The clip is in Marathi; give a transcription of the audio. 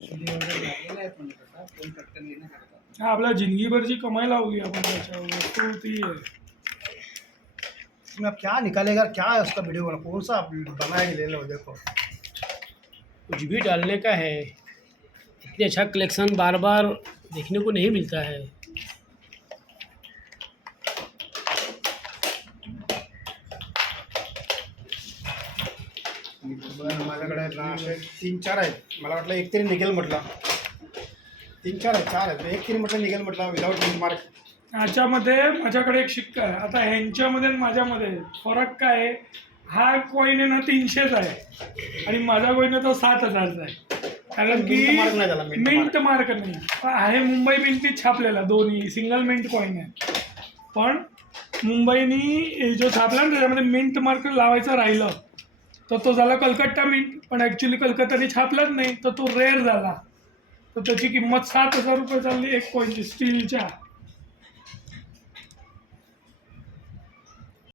हा आपल्या जिंदगीभरची कमाई लावली आपण त्याच्यावर वस्तू ती आहे. इसमें अब क्या निकालेगा, क्या है उसका वीडियो बना, कौन सा बनाया ले लो देखो। कुछ भी डालने का है। इतने अच्छा कलेक्शन बार बार देखने को नहीं मिलता है। माझ्याकडे आहेत ना असे 3-4 आहेत. मला वाटलं एक तरी निघेल म्हटलं. 3-4 आहेत, 4 आहेत. एक तरी म्हटलं निघेल म्हटलं विदाऊट मार्क. ह्याच्यामध्ये माझ्याकडे एक शिक्का आहे. आता ह्यांच्यामध्ये आणि माझ्यामध्ये फरक काय आहे? हा कॉईन आहे ना 300चा आहे आणि माझा कॉईन आहे तो 7,000चा आहे. कारण की मिंट मार्क नाही झाला, मिंट मिंट मार्क नाही आहे. मुंबई मिंटनीच छापलेला, दोन्ही सिंगल मिंट कॉईन आहे. पण मुंबईनी जो छापला ना त्याच्यामध्ये मिंट मार्क लावायचं राहिलं तर तो झाला कलकत्ता मिंट. पण ॲक्च्युली कलकत्ताने छापलाच नाही तर तो रेअर झाला. तर त्याची किंमत 7,000 रुपये चालली एक कॉईनची स्टीलच्या.